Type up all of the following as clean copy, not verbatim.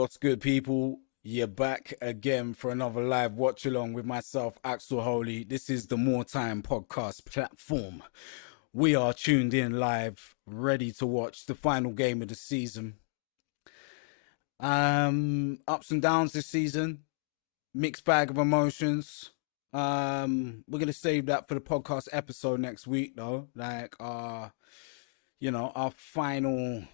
What's good, people? You're back again for another live watch along with myself, Axel Holy. This is the More Time podcast platform. We are tuned in live, ready to watch the final game of the season. Ups and downs this season, mixed bag of emotions. We're gonna save that for the podcast episode next week, though. Like our final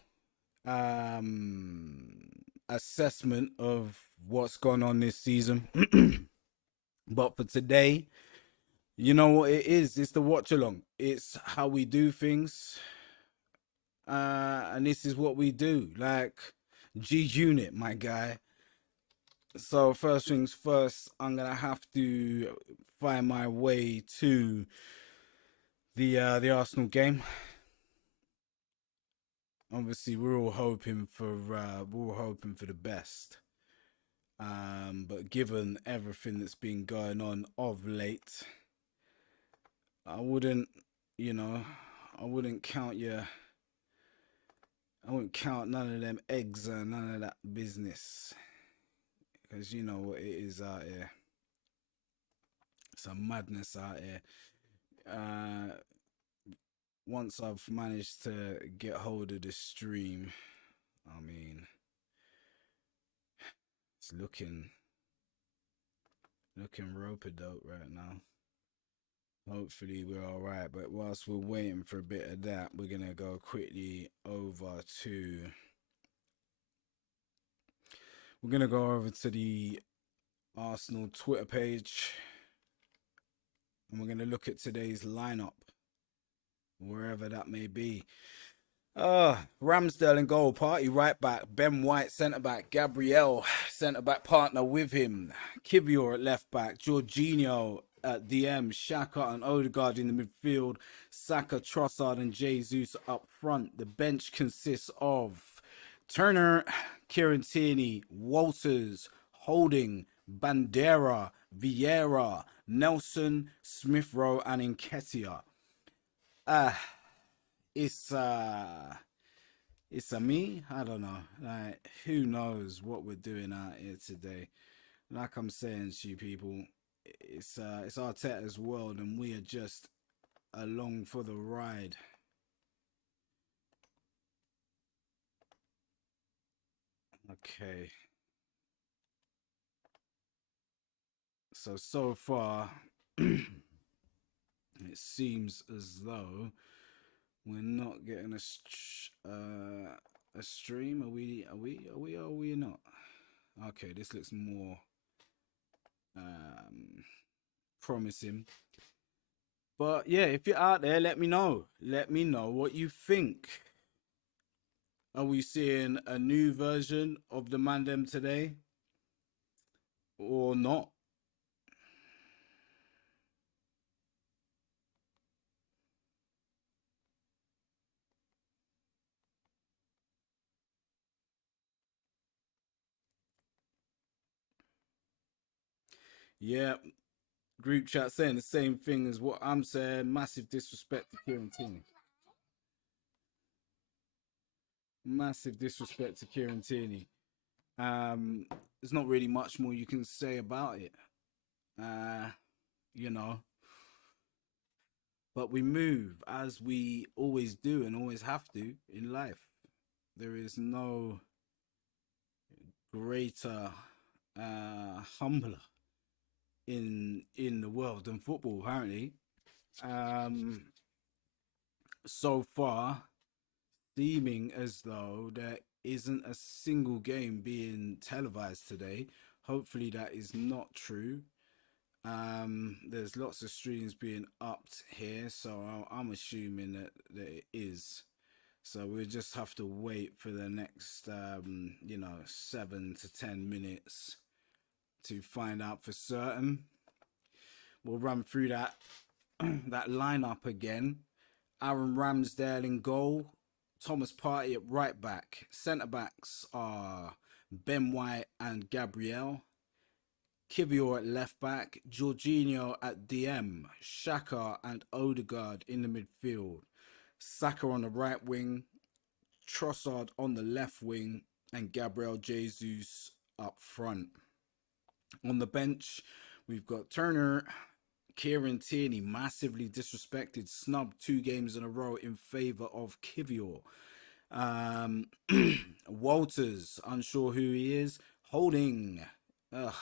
assessment of what's gone on this season. But for today, you know what it is? It's the watch along. It's how we do things. And this is what we do. Like G Unit, my guy. So first things first, I'm gonna have to find my way to the Arsenal game. Obviously, we're all hoping for the best. But given everything that's been going on of late, I wouldn't, you know, I wouldn't count I wouldn't count none of them eggs and none of that business, because you know what it is out here. It's a madness out here. Uh, Once I've managed to get hold of the stream, I mean, it's looking rope dope right now. Hopefully we're all right, but whilst we're waiting for a bit of that, we're gonna go quickly over to the Arsenal Twitter page, and we're gonna look at today's lineup, wherever that may be. Ramsdale in goal, Party right back, Ben White centre back, Gabriel centre back partner with him, Kivior at left back, Jorginho at DM, Xhaka and Odegaard in the midfield, Saka, Trossard and Jesus up front. The bench consists of Turner, Kieran Tierney, Walters, Holding, Bandera, Vieira, Nelson, Smith Rowe and Nketiah. It's a me. I don't know. Like, who knows what we're doing out here today? Like I'm saying to you people, it's Arteta's world, and we are just along for the ride. Okay. So far, it seems as though we're not getting a stream. Are we or are we not? Okay, this looks more promising. But yeah, if you're out there, let me know. Let me know what you think. Are we seeing a new version of the Mandem today or not? Yeah, group chat saying the same thing as what I'm saying. Massive disrespect to Kieran Tierney. Massive disrespect to Kieran Tierney. There's not really much more you can say about it. You know. But we move as we always do and always have to in life. There is no greater humbler in the world than football, apparently. So far, seeming as though there isn't a single game being televised today. Hopefully that is not true. There's lots of streams being upped here, so I'm assuming that it is. So we'll just have to wait for the next 7 to 10 minutes to find out for certain. We'll run through that that lineup again. Aaron Ramsdale in goal, Thomas Partey at right back. Centre backs are Ben White and Gabriel. Kivior at left back, Jorginho at DM, Xhaka and Odegaard in the midfield, Saka on the right wing, Trossard on the left wing, and Gabriel Jesus up front. On the bench, we've got Turner, Kieran Tierney, massively disrespected, snubbed 2 games in a row in favour of Kivior. Walters, unsure who he is. Holding, ugh,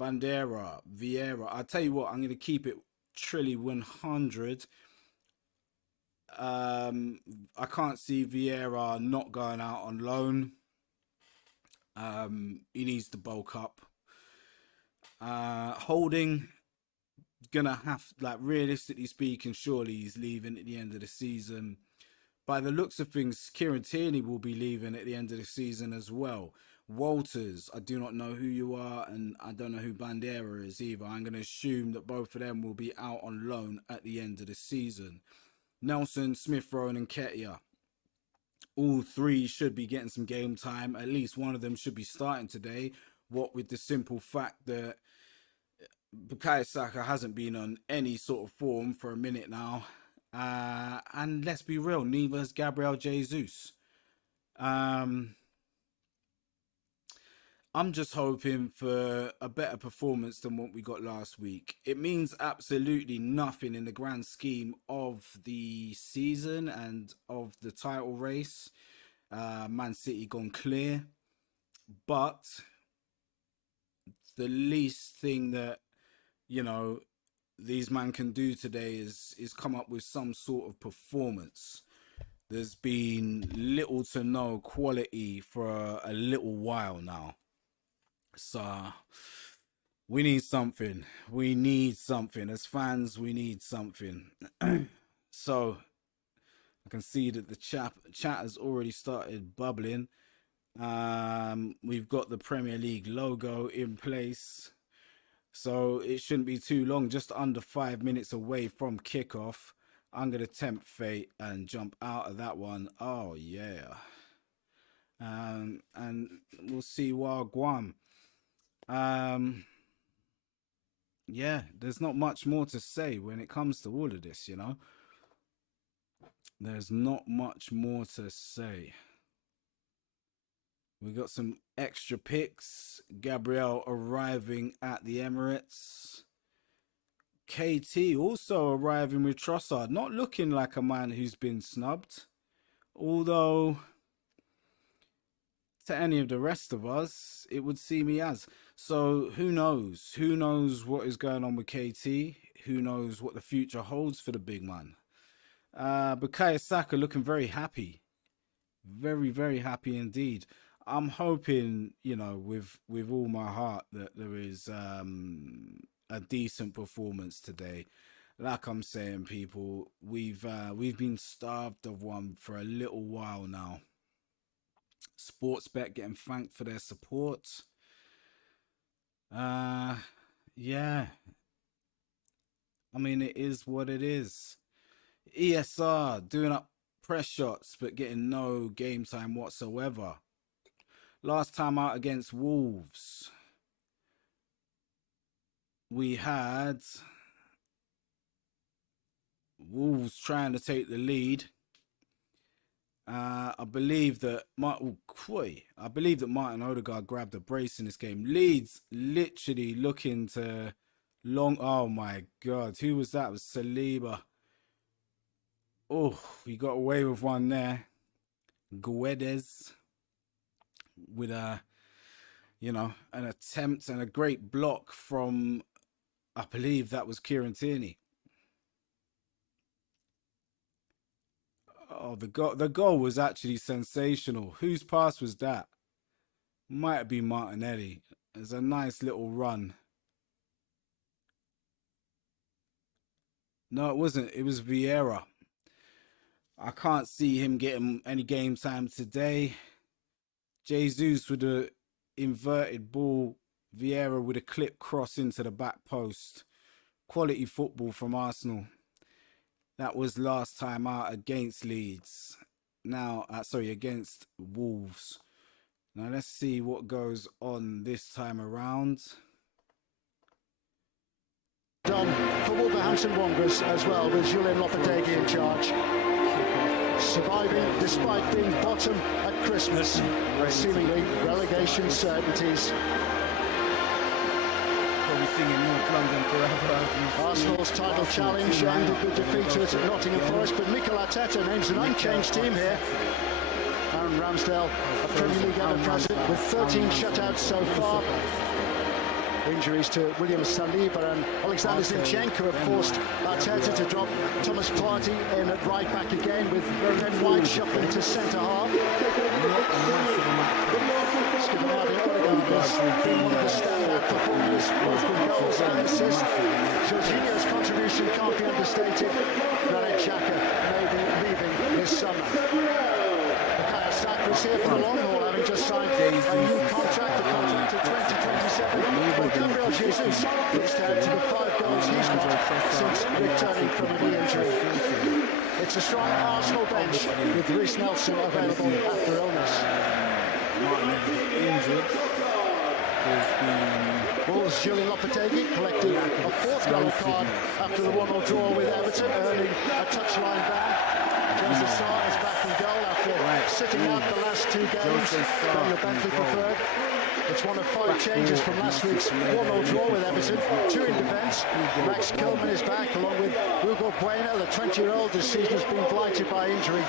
Bandera, Vieira. I'll tell you what, I'm going to keep it Trilly 100. I can't see Vieira not going out on loan. He needs to bulk up. Holding, gonna have, like, realistically speaking, surely he's leaving at the end of the season. By the looks of things, Kieran Tierney will be leaving at the end of the season as well. Walters, I do not know who you are, and I don't know who Bandera is either. I'm going to assume that both of them will be out on loan at the end of the season. Nelson, Smith Rowe, and Ketia. All 3 should be getting some game time. At least one of them should be starting today. What with the simple fact that Bukayo Saka hasn't been on any sort of form for a minute now. And let's be real, neither has Gabriel Jesus. I'm just hoping for a better performance than what we got last week. It means absolutely nothing in the grand scheme of the season and of the title race. Man City gone clear. But the least thing that, you know, these men can do today is come up with some sort of performance. There's been little to no quality for a little while now. So we need something. We need something. As fans, we need something. So I can see that the chat has already started bubbling. We've got the Premier League logo in place. So it shouldn't be too long, just under 5 minutes away from kickoff. I'm going to tempt fate and jump out of that one. Oh, yeah. And we'll see Wagwan. Yeah, there's not much more to say when it comes to all of this, you know. There's not much more to say. We got some extra picks. Gabriel arriving at the Emirates. KT also arriving with Trossard. Not looking like a man who's been snubbed. Although, to any of the rest of us, it would seem he has. So, who knows? Who knows what is going on with KT? Who knows what the future holds for the big man? Bukayo Saka looking very happy. Very, very happy indeed. I'm hoping, you know, with all my heart that there is a decent performance today. Like I'm saying, people, we've been starved of one for a little while now. Sportsbet getting thanked for their support. Yeah. I mean, it is what it is. ESR doing up press shots but getting no game time whatsoever. Last time out against Wolves, we had Wolves trying to take the lead. I believe that Martin Odegaard grabbed a brace in this game. Leeds literally looking to long. Oh my God, who was that? It was Saliba. Oh, he got away with one there. Guedes with an attempt and a great block from, I believe that was Kieran Tierney. Oh, the goal was actually sensational. Whose pass was that? Might have been Martinelli. It's a nice little run. No, it wasn't. It was Vieira. I can't see him getting any game time today. Jesus with a inverted ball. Vieira with a clip cross into the back post. Quality football from Arsenal. That was last time out against Leeds. Now, against Wolves. Now let's see what goes on this time around. Done for Wolverhampton Wanderers as well, with Julian Lopetegui in charge. surviving despite being bottom at Christmas, seemingly relegation certainties. Arsenal's title challenge ended with defeat at Nottingham Forest, but Mikel Arteta names an unchanged team here. Aaron Ramsdale, a Premier League ever-present with 13 shutouts so far. Injuries to William Saliba and Alexander Zinchenko have forced Arteta to drop Thomas Partey in at right back again, with Ben White shuffling to centre-half. Skipper Martin Odegaard has been one of the standout performers, both with goals and assists. Jorginho's contribution can't be understated. Granit Xhaka may be leaving this summer. Is here for the long haul, having just signed a new contract, the contract to 2027. Well, Gabriel Jesus looks to add to the 5 goals he's got since returning from a knee injury. It's a strong Arsenal bench with Reece Nelson available after illness. Wolves' Julian Lopetegui collected a 4th yellow card after the 1-1 draw with Everton, earning a touchline ban. Jose Sarr is back in goal after sitting out the last 2 games, Ben Bentley preferred. It's one of 5 changes from last week's 1-0 draw with Everton, 2 in defence. Rex Kilman is back, along with Hugo Bueno, the 20-year-old. This season has been blighted by injury.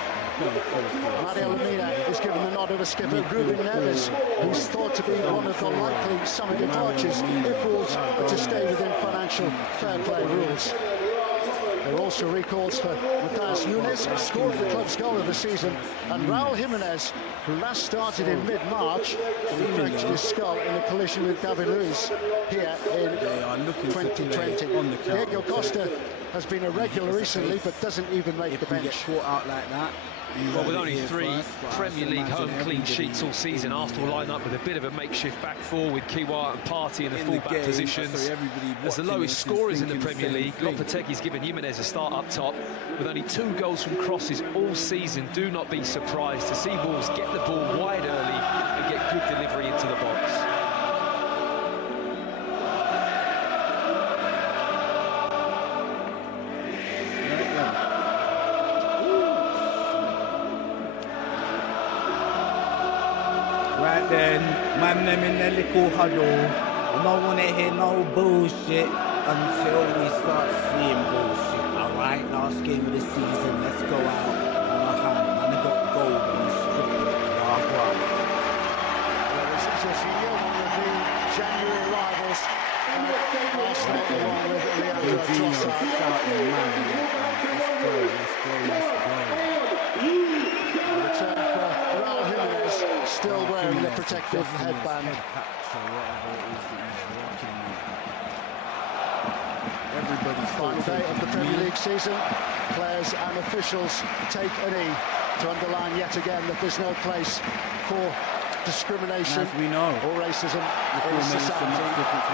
Mario Lemina is given the nod of a skipper. Ruben Neves, who's thought to be one of the likely summer departures if Wolves are to stay within financial fair play rules. There are also recalls for Matheus Nunes, who scored the club's goal of the season, and Raul Jimenez, who last started in mid-March and fractured his skull in a collision with David Luiz here in 2020. Diego Costa has been a regular recently, but doesn't even make the bench. Well, with only 3 Premier League home clean sheets all season, Arsenal line up with a bit of a makeshift back 4 with Kiwior and Partey in the full-back positions. As the lowest scorers in the Premier League, Lopetegui's given Jimenez a start up top with only 2 goals from crosses all season. Do not be surprised to see Wolves get the ball wide early and get good delivery into the box. Right then, man, them in their little huddle. I don't want to hear no bullshit until we start seeing bullshit. Alright, last game of the season, let's go out on a high. Man, I got gold on the strip. Well, this is Jorginho, one of the January arrivals. Arsenal along with Leandro Trossard. Return for Raul Jimenez, still wearing the protective headband. Final day of the Premier League season. Players and officials take a knee to underline yet again that there's no place for discrimination or racism in society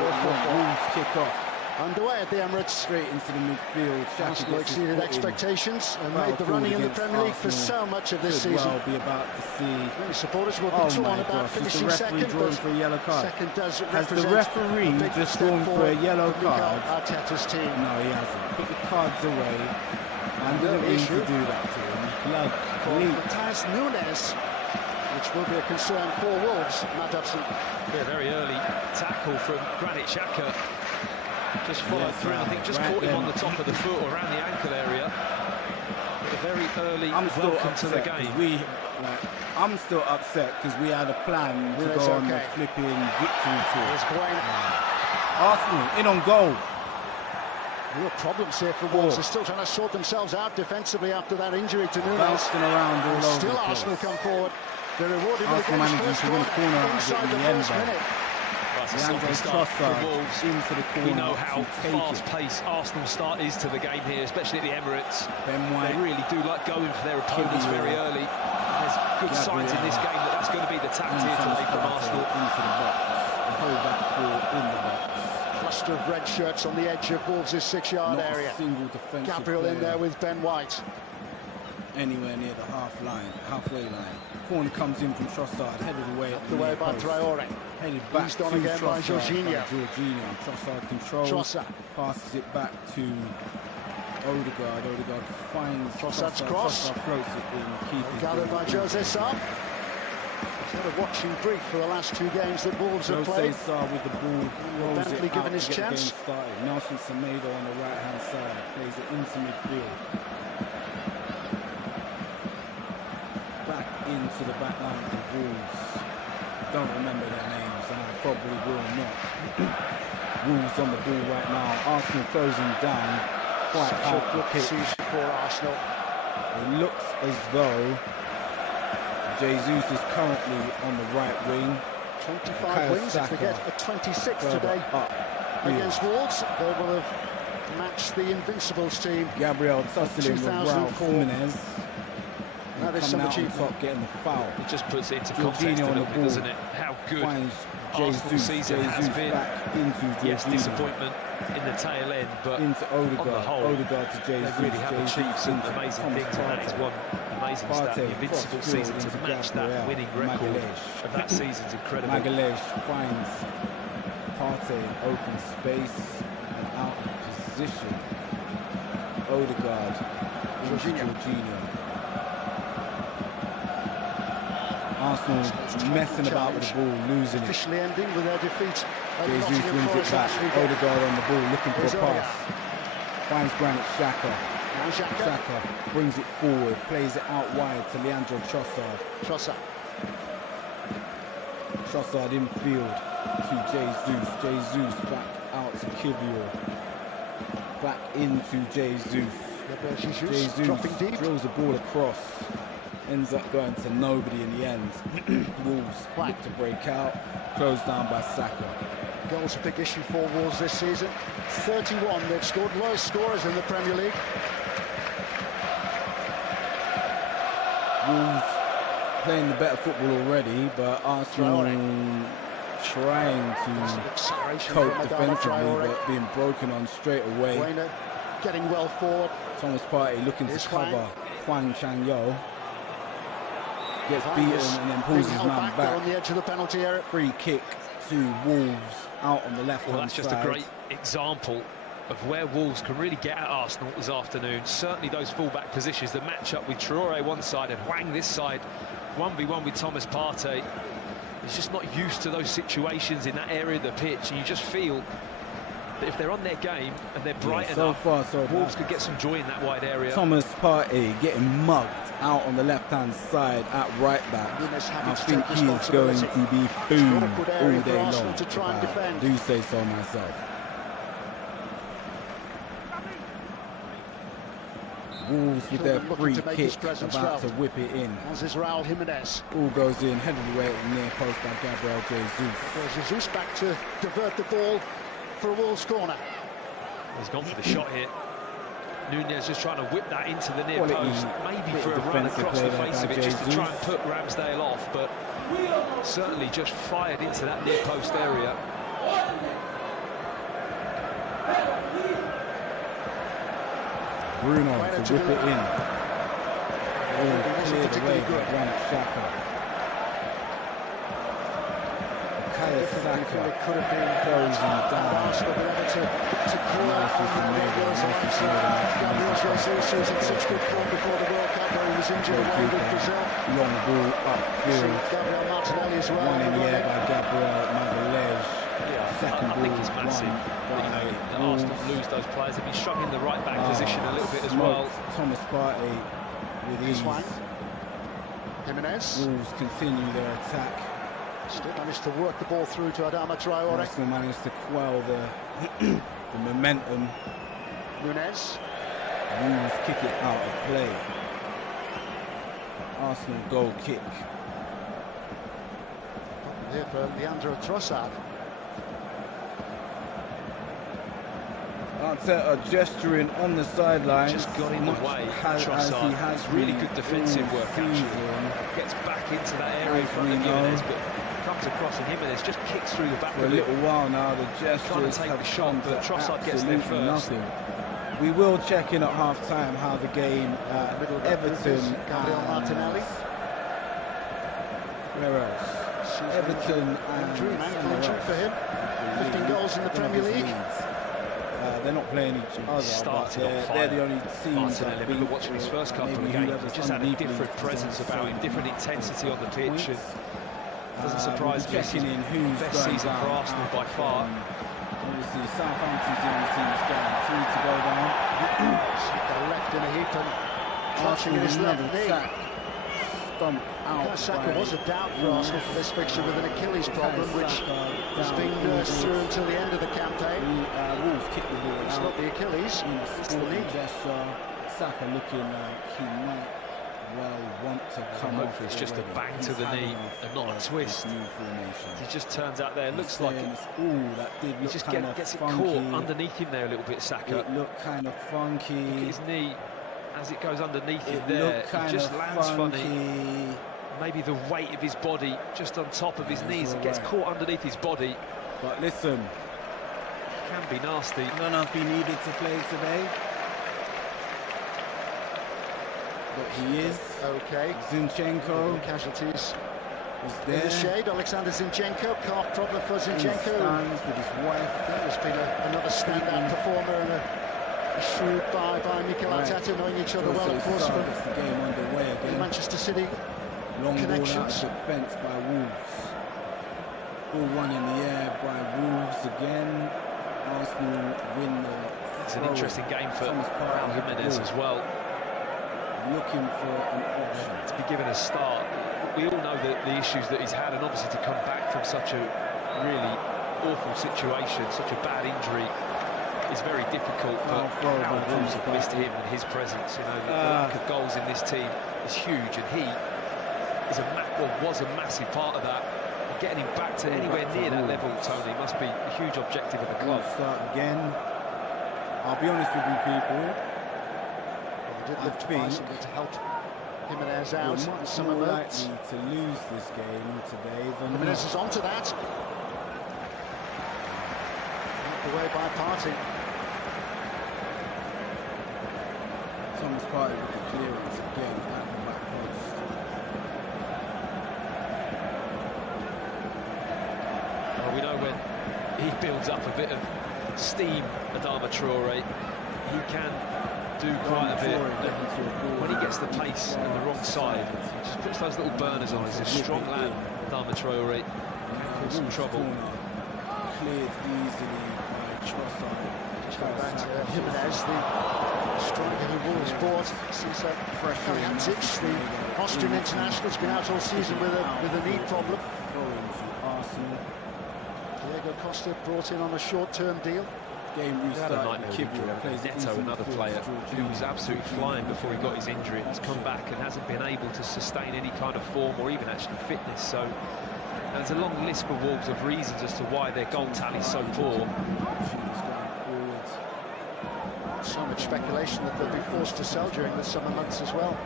or football. Kick off. Underway at the Emirates. Straight into the midfield. Arsenal exceeded expectations and made the running in the Premier League for so much of this season. Well be about to see. Many supporters will be torn about finishing second, but for a yellow card. Second does Has represent the referee just drawn for a yellow card? Arteta's team. No, he hasn't. Put the cards away. And didn't mean to do that to him. Blood. For Matheus Nunes, which will be a concern for Wolves. Matt Upson. Yeah, very early tackle from Granit Xhaka. Just followed through, I think just caught him on the top of the foot or around the ankle area. A very early welcome to the game. I'm still upset because we had a plan to go on the flipping victory tour. Arsenal in on goal. Real problems here for Wolves. They're still trying to sort themselves out defensively after that injury to Nunes. Bouncing around all over. Still Arsenal come forward. They're rewarded with Arsenal managers to win a corner inside the first minute. Leandro Trossard into the corner. We know how fast-paced Arsenal's start is to the game here, especially at the Emirates. They really do like going for their opponents very early. There's good signs in this game that that's going to be the tact here today from Arsenal. Into the box. The whole back four in the box. Cluster of red shirts on the edge of Wolves' 6-yard area. Gabriel in there with Ben White. Anywhere near the halfway line. Corner comes in from Trossard, headed away up the way by Traore. Headed back Eased on again by Jorginho. Trossard controls, passes it back to Odegaard finds Trossard's cross. Trossard floats it in, keeping Gathered by Jose Sarr. He's had a watching brief for the last 2 games that Wolves have played. Jose Sarr with the ball, rolls it Bentley out given to his get chance. the game started. Nelson Semedo on the right-hand side plays it into midfield. Back into the back line of the Wolves. Don't remember their names, and I probably will not. Wolves on the ball right now. Arsenal closing down quite Such hard a good pitch. season for Arsenal. It looks as though Jesus is currently on the right wing. 25 Bukayo wins. If they Saka get a 26 further today up. against Wolves, they will have matched the Invincibles team. Gabriel tussling with Raul 2004. Jimenez. That is Coming some out on achievement. top, getting the foul. It just puts it into Jorginho context a on the little bit, ball. doesn't it? How good Finds Arsenal Jesus. season has been. Back into Yes, Jorginho. disappointment in the tail end, but Into on the Odegaard. whole, Odegaard to Jesus. they really have Jesus achieved some into amazing Thomas things, and that is Partey. one amazing stat. The Partey invincible cross-field season to into match Gabriel. that winning record Magalhaes. of that season's incredible. Magalhaes finds Partey in open space and out of position. Odegaard into Jorginho. Arsenal messing about with the ball, losing it. Officially ending with their defeat at Jesus Nottingham wins it Forest back. last weekend. Odegaard on the ball, looking for Here's a pass. Finds Granit Xhaka. Now Xhaka. Xhaka brings it forward, plays it out wide to Leandro Trossard. Trossard. Trossard infield to Jesus. Jesus back out to Kivior. Back into Jesus. Gabriel Jesus Jesus dropping deep. drills the ball across. Ends up going to nobody in the end. Wolves look to break out. Closed down by Saka. Goals a big issue for Wolves this season. 31 they've scored, lowest scorers in the Premier League. Wolves playing the better football already, but Arsenal trying to Acceleration cope from Adama defensively, Traore. but being broken on straight away. Bueno getting well forward. Thomas Partey looking to Here's cover Hwang Chang-yo. Gets Van beaten is and then being pulls his held man They're back. on the edge of the penalty area. Free kick to Wolves out on the left-hand Well, that's just side. a great example of where Wolves can really get at Arsenal this afternoon. Certainly those full-back positions, the match-up with Traore one side and Hwang this side, 1v1 with Thomas Partey. He's just not used to those situations in that area of the pitch, and you just feel that if they're on their game and they're bright so enough, far, so Wolves bad. could get some joy in that wide area. Thomas Partey getting mugged out on the left-hand side at right back. Nunes having I to think take he is going responsibility. to be It's booed an awkward area all for day Arsenal long. to try and if I defend. do say so myself. Wolves with their Looking free to make his kick presence about felt. to whip it in. As is Raul Jimenez. All goes in, headed away near post by Gabriel Jesus. Well, Jesus back to divert the ball for a Wolves corner. He's gone for the shot here. Nunes just trying to whip that into the near Quality post, maybe bit for a of run defensive across play the there face by of it, just to try and Jesus. put Ramsdale off, but certainly just fired into that near post area. Bruno Right to into whip the it in. He All wasn't cleared away particularly by good. Granit Xhaka. Bukayo Differently from Saka it could have been. closing down. Arsenal were able to call out Analysis on is the made, goals. analysis is Gabriel made. Jesus, who's in such good form before the World Cup, where he was injured away with Brazil. Long ball See upfield. Gabriel Martinelli as well. One in the air by Gabriel Magalhaes. Second I think ball it's massive won that, by that Arsenal Wolves. lose those players. They've been struggling in the right back position a little bit as well. Smoked Thomas Partey with Here's ease. Hwang. Jimenez Wolves continue their attack. still managed to work the ball through to Adama Traore. Arsenal managed to quell the the momentum. Nunes. Wolves kick it out of play. Arsenal goal kick. Here for Leandro Trossard. Arteta gesturing on the sideline. Just got in the way. As he Trossard. has It's really been good defensive all work, actually. season. Gets back into that area in As front we of know. Jimenez, but comes across and Jimenez just kicks through the back For a of it. little while now, the Trying gestures to take have the shot, come but to Trossard gets there absolutely first. nothing. We will check in at half-time how the game at Middle of that Everton is Gabriel Martinelli. Where else? Everton and Injury, an ankle somewhere injury else. for him. 15 goals in the One of Premier his League. leads. they're not playing each other, but they're the only teams. I remember watching his first couple of games. He just had a different presence about him, different intensity on the pitch. And doesn't surprise me. Best season for Arsenal by far. Obviously, Southampton's the only team that's guaranteed to go down. Left in a heap and clutching in his left knee. Stumped out. Saka was a doubt for Arsenal for this fixture with an Achilles problem, which has been nursed through until the end of the campaign. Wolves kicked the ball. It's not the Achilles, it's the knee. Saka looking like he might well want to come off. Hopefully it's just a bang to the knee and not a twist. He just turns out there, looks like he just gets it caught underneath him there a little bit, Saka. It looked kind of funky. Look at his knee as it goes underneath him there. It just lands funny. Maybe the weight of his body just on top of his knees. It gets caught underneath his body. But listen, it can be nasty. I don't know if he needed to play today, but he is. Okay. Zinchenko. Casualties. Is In there. the shade, Alexander Zinchenko. Calf problem for Zinchenko. He stands with his wife. That has been another standout performer and a shrewd buy by Mikel Arteta, knowing each other well, of course, from the game underway again. Manchester City. Long connections. ball out of defence by Wolves. Ball one in the air by Wolves again. Arsenal win the. It's an interesting game for Raul Jimenez as well. Looking for an option to be given a start. We all know the issues that he's had, and obviously to come back from such a really awful situation, such a bad injury, is very difficult. But how Wolves have missed him and his presence. You know, the lack of goals in this team is huge, and he is was a massive part of that. And getting him back to anywhere near that level, Tony, must be a huge objective of the club. Start again. I'll be honest with you, people. I think to help Jimenez out. Much more likely to lose this game today than Jimenez is onto that. Knocked away by Partey. Thomas Partey with the clearance again at the back post. Well, we know when he builds up a bit of steam, Adama Traore, he can do quite a bit. When he gets the pace on the wrong side, he just puts those little burners on. He's a strong lad, Adama Traore. Cause some trouble. Cleared easily by Trossard. Back to Jimenez, the striker who Wolves bought since Leipzig. The Austrian international has been out all season with a knee problem. Diego Costa brought in on a short-term deal. Game restarted. Neto, another player who was absolutely flying before he got his injury, has come back and hasn't been able to sustain any kind of form or even actually fitness. So there's a long list for Wolves of reasons as to why their goal tally is so poor. So much speculation that they'll be forced to sell during the summer months as well.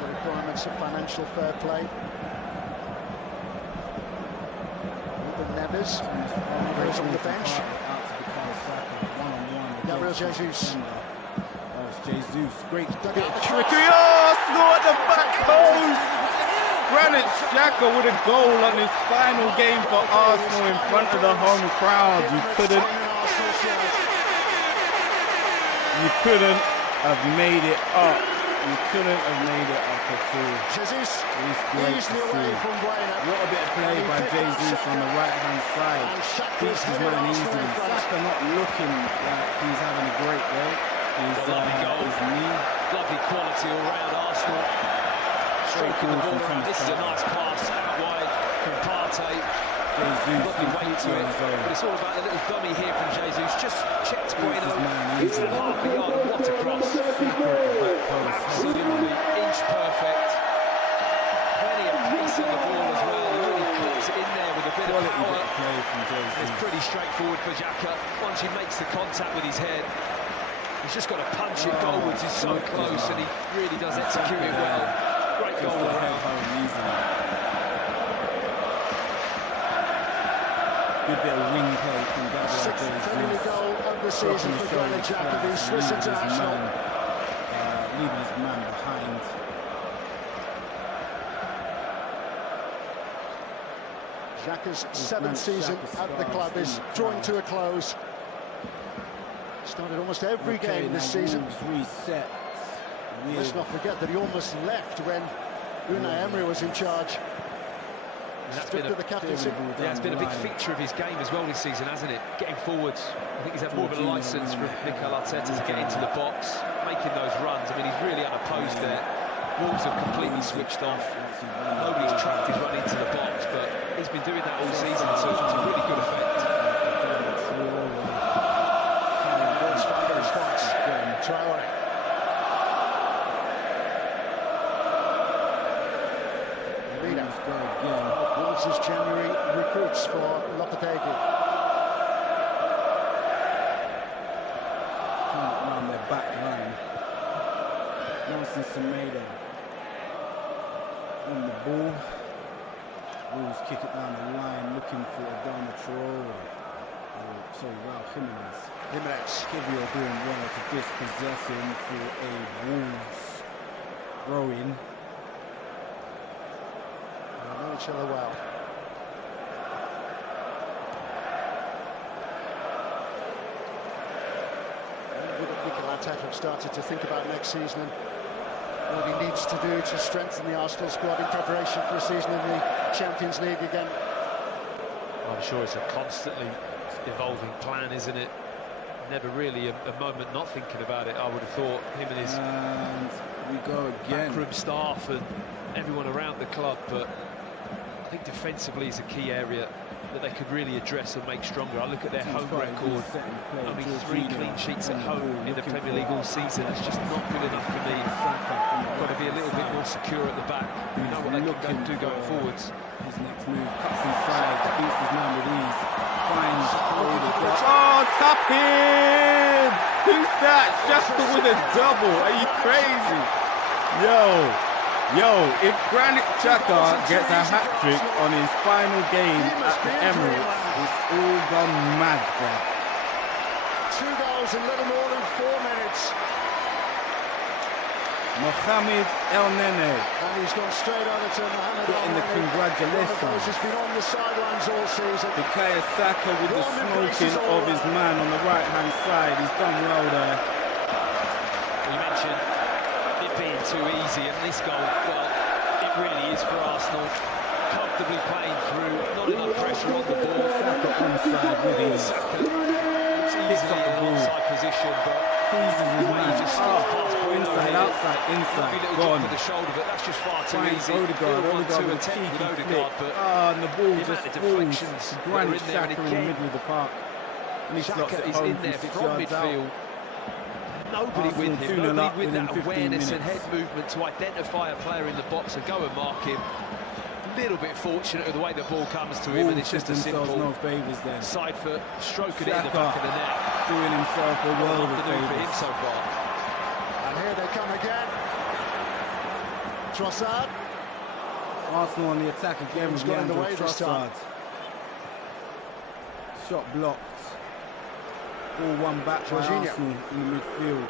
The requirements of financial fair play. Ruben Neves goes on the bench. Gabriel Jesus. Jesus, great trickery. Arsenal at the back post. Granit Xhaka with a goal on his final game for Arsenal in front of the home crowd. You couldn't have made it up. You couldn't have made it up at all. Jesus, it's great to see. What a bit of play by Jesus on the right-hand side. Beats his man easily. Saka not looking like he's having a great day. He's his knee. Lovely quality all round Arsenal. Stroking the ball around. This is a nice pass out wide from Partey. Jesus looking way to it, but it's all about the little dummy here from Jesus. Just checked Bueno. It's half a yard. What a cross. Absolutely inch perfect. Plenty of pace on the ball as well. He really clips it in there with a bit of power. It's pretty straightforward for Xhaka. Once he makes the contact with his head, he's just got to punch it goalwards. He's so close and he really does execute it well. Great goal all round. Good bit of wing play from Gabriel. Sixth only goal of the season for Granit Xhaka, the Swiss international. Leaving his man behind. Xhaka's seventh season at the club is drawing to a close. Started almost every game this season. Reset. Let's not forget that he almost left when Unai Emery was in charge. Stripped of the captaincy. Yeah, it's been a big feature of his game as well this season, hasn't it? Getting forwards. I think he's had more of a licence from Mikel Arteta to get into the box, making those runs. I mean, he's really unopposed there. Wolves have completely switched off. Nobody's tracked his run into the box, but he's been doing that all season, so it's a really good effect. Traore. Wolves' January recruits for Lopetegui. Around their back line. Nelson Semedo on the ball. Wolves kick it down the line, looking for Adama Traore. Jimenez. Kibio doing well to dispossess him for a Wolves throw-in. They know each other well. Mikel Arteta have started to think about next season and what he needs to do to strengthen the Arsenal squad in preparation for a season in the Champions League again. I'm sure it's a constantly evolving plan, isn't it? Never really a moment not thinking about it, I would have thought. Him and his we go again. Backroom staff and everyone around the club, but I think defensively is a key area that they could really address and make stronger. I look at their home record, only 3 clean sheets at home in the Premier League all season. It's just not good enough for me. Got to be a little bit more secure at the back. We know what they can do going forwards. His next move, cuts inside, beats his man with ease, finds oh, tap in! Who's that? Shasta with a double. Are you crazy? Yo, if Granit Xhaka gets a hat-trick on his final game at the Emirates, it's all gone mad, bro. 2 goals in little more than 4 minutes. Mohamed El Nene. And he's gone straight over to Mohamed El getting the Nene. congratulations. He's been on the sidelines all season. Bukayo Saka with the smoking of his man on the right-hand side. He's done well there. You mentioned it being too easy, and this goal, well, it really is for Arsenal. Comfortably playing through, not enough pressure on the ball. Saka onside with his Easily in an onside position, but he's just inside, outside, inside, gone. With the shoulder, but that's just far too Finds easy. Odegaard To with a attempt with cheeky Odegaard, flick. but And the ball the just amount of falls deflections to that are Granit in there, and Xhaka in the again, middle of the park. And he slots it Xhaka is home in there from 6 from yards out. midfield. Nobody Arsenal with him, 2-0 nobody up with within that 15 awareness and minutes. head movement to identify a player in the box and go and mark him. Little bit fortunate with the way the ball comes to him, and it's just a simple no favours then. side foot, stroking it in the Xhaka back of the net. doing himself a world of Afternoon for him favours. so far. And here they come again. Trossard. Arsenal on the attack again with He's got in the Leandro way this time. Trossard. Shot blocked. Ball won back by Jorginho. Arsenal in the midfield.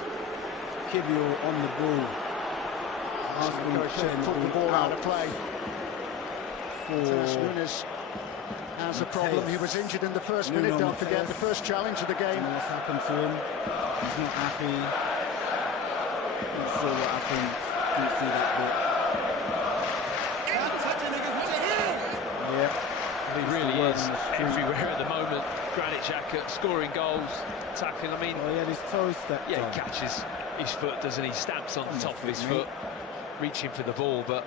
Kibio on the ball. Arsenal playing Put the ball out of play. for Nunes has a problem. He was injured in the first Nuno minute, don't forget, Mateus. the first challenge of the I game. don't know what's happened to him. He's not happy. Not sure what happened. Didn't see that bit. Yeah. He That's the really word is on the street. everywhere at the moment. Granit Xhaka scoring goals, tackling. I mean, Oh yeah, his toe stepped yeah, on. he catches his foot, doesn't he? Stamps on the top of his mate. foot, reaching for the ball, but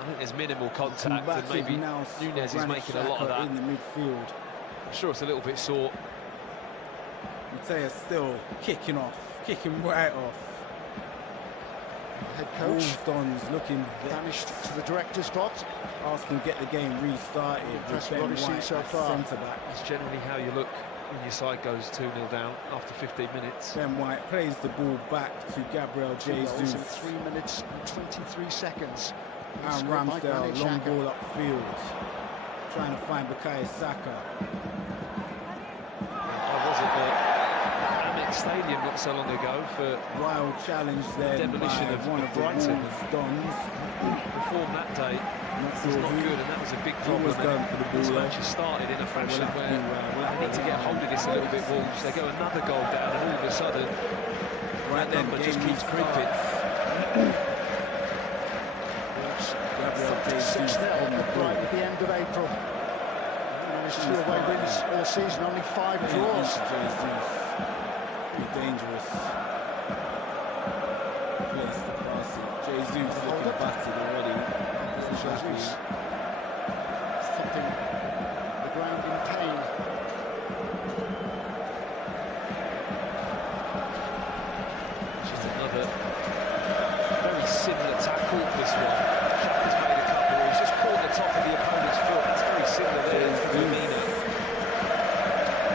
I think there's minimal contact, and Combative maybe now, Nunes is Granit making a lot of Xhaka that. in the midfield. I'm sure it's a little bit sore. Mateus still kicking right off. Head coach Wolves Dons looking vanished to the director's box. Arsenal get the game restarted with Impressed Ben with what he's seen White so at far. centre back. That's generally how you look when your side goes 2-0 down after 15 minutes. Ben White plays the ball back to Gabriel 2 goals Jesus. in 3 minutes and 23 seconds. And Scored by Ramsdale, Granit long Xhaka. ball upfield. Trying to find Bukayo Saka. I was it that Amit Stadium not so long ago for wild challenge there. demolition of one of Brighton. the Dons. Performed that day. It's not good, and that was a big problem. Was going for the ball. This match has started in a fashion where they need to get hold of this a little bit. Wolves. They go another goal down, and all of a sudden, that number just keeps creeping. 6-0 right at the end of April. Managed 2 away wins all season, only 5 draws. Dangerous place to pass it. Jesus looking battered already. Jesus thumping the ground in pain. Just another very similar tackle, this one. Shaka's made a couple. He's just caught the top of the opponent's foot. It's very similar there to Lamina.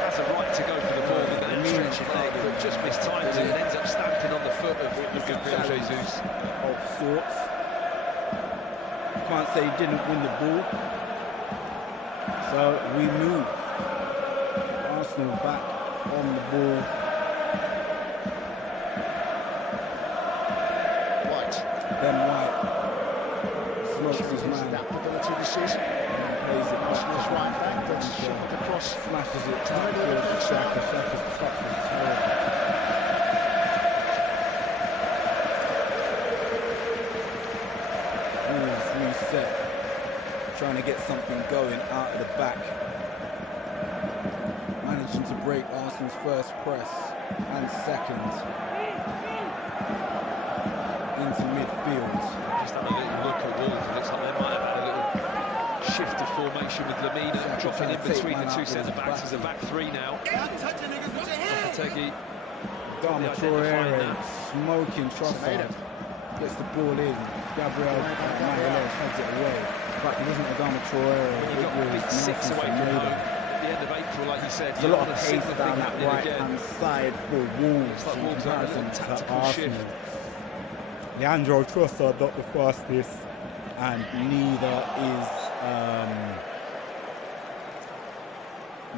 Has a right to go for the ball with that stretch of leg, but just mistimes it and ends up stamping on the foot of Gabriel Jesus. Of sorts. Can't say he didn't win the ball. So we move. Arsenal back on the ball. White. Ben White smokes his man. Adaptability this season. Plays it Arsenal's right back, but shuffled across. Smashes it to the middle of the towards fence. Shaka. Shaka's touch was terrible. Reset, trying to get something going out of the back, managing to break Arsenal's first press and second into midfield. Just have a little look at Wolves. It looks like they might have had a little shift of formation with Lamina dropping in between the two centre-backs. There's a back three now. Lopetegui. Adama Traore smoking Trossard. Gets the ball in. Gabriel Magalhaes heads it away. But it wasn't Adama Traore. When you got a big 6 away from home at the end of April, like you said, there's a lot of pace down that right-hand side for Wolves. It's like Wolves had a little tactical shift. Leandro Trossard not the fastest, and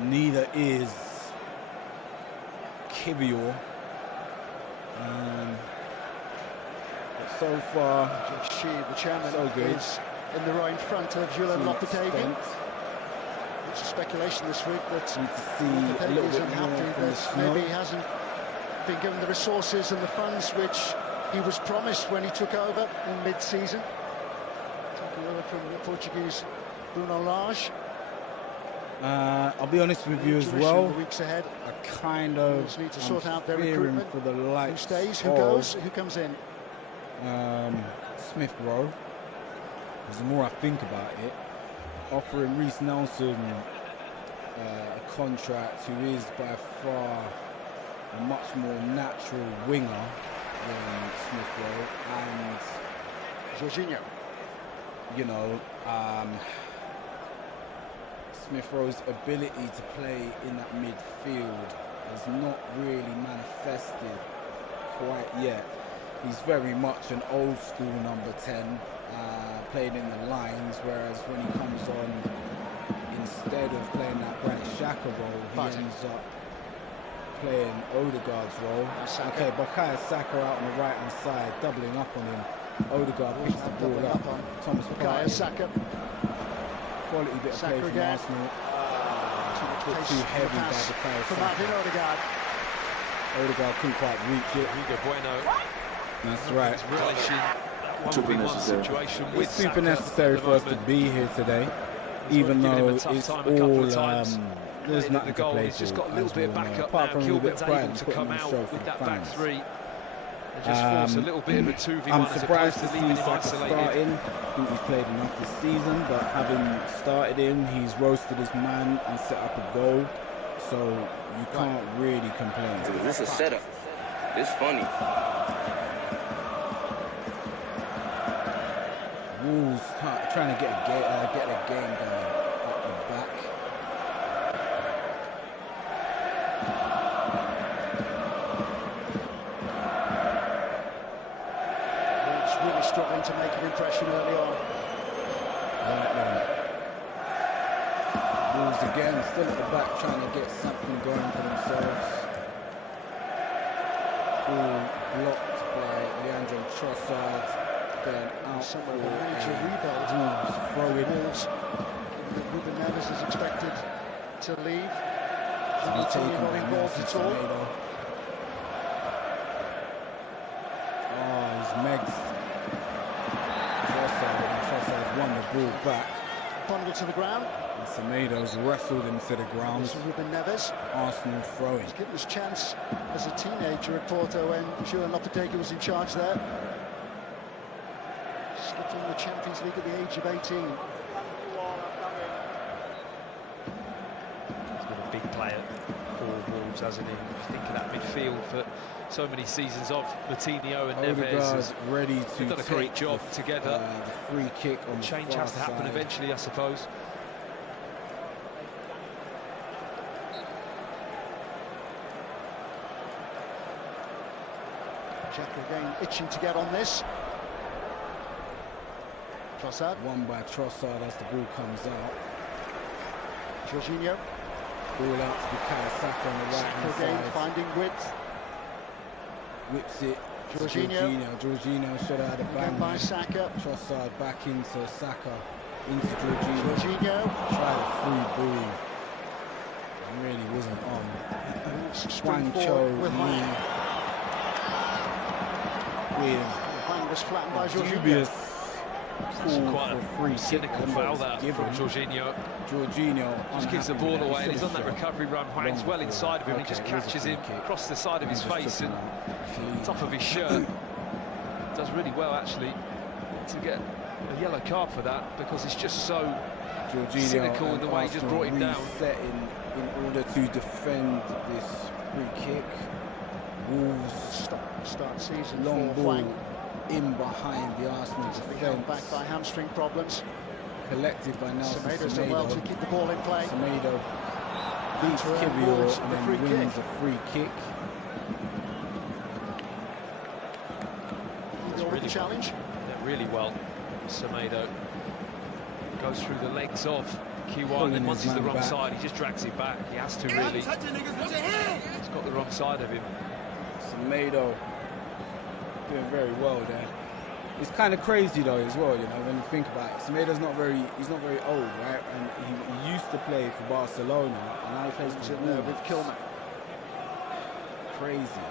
neither is Kibior. So far, She, the chairman, so good. is in the row in front of Julian Lopetegui. There's speculation this week that Lopetegui is unhappy that maybe he hasn't been given the resources and the funds which he was promised when he took over in mid-season. Taking over from the Portuguese Bruno Lage. I'll be honest with you as well. The weeks ahead. I kind of need to sort out their fearing recruitment. for the likes Who stays? Who of goes? Who comes in? Smith Rowe. Because the more I think about it, offering Reece Nelson a contract who is by far a much more natural winger than Smith Rowe, and Jorginho. you know, Smith Rowe's ability to play in that midfield has not really manifested quite yet. He's very much an old school number 10, playing in the lines, whereas when he comes on, instead of playing that Granit Xhaka role, he ends up playing Odegaard's role. Okay, Bukayo Saka out on the right hand side, doubling up on him. Odegaard picks the ball up. Thomas Partey. Saka. Quality bit of play from Arsenal. Too heavy by Bukayo Saka. Odegaard couldn't quite reach it. Hugo Bueno. That's right. Super necessary. It's super necessary for us to be here today, even though it's all there's nothing to play He's just got a little bit of backup apart now. from a little bit Gilbert's of pride able and to putting come on a out show for with the that back fans. three and just force a little bit of a 2v1 I'm as surprised opposed to to see leaving him Saka isolated. starting. I think he's played enough this season, but having started him, he's roasted his man and set up a goal, so you can't really complain. This is a setup. It's funny. Wolves trying to get a game going at the back. Wolves really struggling to make an impression early on. Right then. Wolves again, still at the back, trying to get something going for themselves. Ball blocked by Leandro Trossard. Going out Somewhere for of a major rebuild. throw-in. Wolves. Ruben Neves is expected to leave. To be taken not by involved Nelson at all. Semedo. Oh, he's megs. Trossard's won the ball back. Bundled to the ground. And Semedo's wrestled him to the ground. This is Ruben Neves. Arsenal throwing. He's given his chance as a teenager at Porto when Julian Lopetegui was in charge there. Slipped in the Champions League at the age of 18. He's been a big player for Wolves, hasn't he? You think of that midfield for so many seasons of Coutinho and Neves. Odegaard's ready to They've done a great take job the, together. The free kick on Change the has to happen side. eventually, I suppose. Jack again itching to get on this. Trossard. Won by Trossard as the ball comes out. Jorginho. Ball out to Bukayo Saka on the right hand Again side. finding width. Whips it. to Jorginho. Jorginho should have had a Again bang. by Saka. Trossard back into Saka. Into Jorginho. Jorginho. Tried a free ball. Really wasn't on. Spring Juancho forward with Lee Hwang. with Hwang was flattened by Jorginho. dubious It's call quite for a free cynical kick foul that given. from Jorginho. Jorginho Just gives the unhappy ball with away that. and he's on that He should've recovery run. Hwang's long well before inside of him. that. He just Okay, it was a catches free him kick. across the side of his Just face took and him out clean. top of his shirt. Does really well actually to get a yellow card for that because it's just so Jorginho cynical in the way he just Arsenal brought him down. resetting in order to defend this free kick. Wolves Start season long for ball Hwang. in behind the Arsenal Held back defence. by hamstring problems. Collected by Nelson Semedo's done well to Semedo. keep the ball in play. Semedo beats To earn Kiwior Wolves and the then free wins kick. a free kick. Really challenge. really well. Semedo goes through the legs of Kiwior and Pulling then once his he's the man wrong back. side he just drags it back. He has to really. He's got the wrong side of him. Semedo doing very well there. It's kind of crazy though as well, you know, when you think about it. Semedo's he's not very old, right? And he used to play for Barcelona and now he plays He's for in there with Wolves. Kilman. Crazy.